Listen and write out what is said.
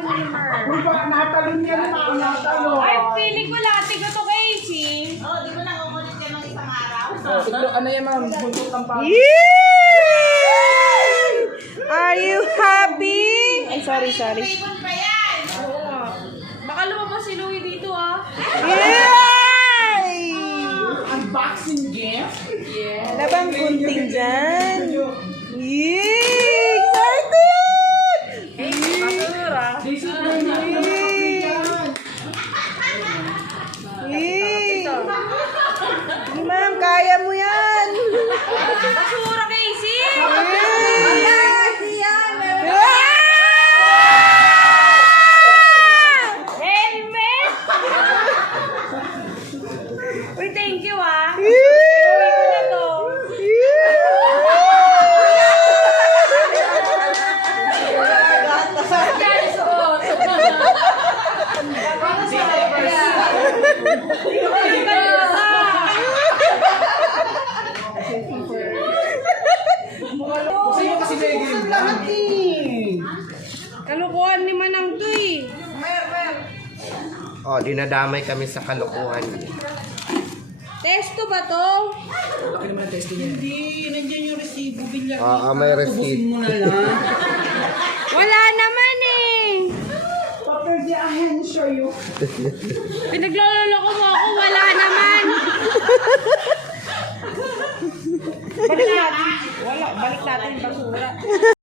Uy, baka natalon yan na. Natalon. Ay, feeling ko lati ko to Casey. Oo, di mo lang umunit yan ng isang araw. Ano yan, ma'am? Buntot ng palo. Are you happy? Ay, sorry. Ribbon pa yan. Oo nga. Baka lumabas si Louie dito ah. Yay! Unboxing gift? Yeah. Wala bang gunting dyan? Yay! Excited! Matura. This is my mom. Yay! Sige, ma'am, kaya mo yan! Basura Casey! Helmet! Uy, thank you ah. Uwi ko na to. Yan, suot. Sa'yo kasi Megan. Lahat eh. Kalukuhan ni Manang to eh. Oh, dinadamay kami sa kalokohan. Testo ba to? Laki naman ang testing niya. Hindi, nandiyan yung resibo. Bilang Oo, may receipt. mo na lang. Wala naman eh. Papel di ahensya yun. Pinagloloko mo ako, wala naman. Balik natin. Wala, balik natin yung basura.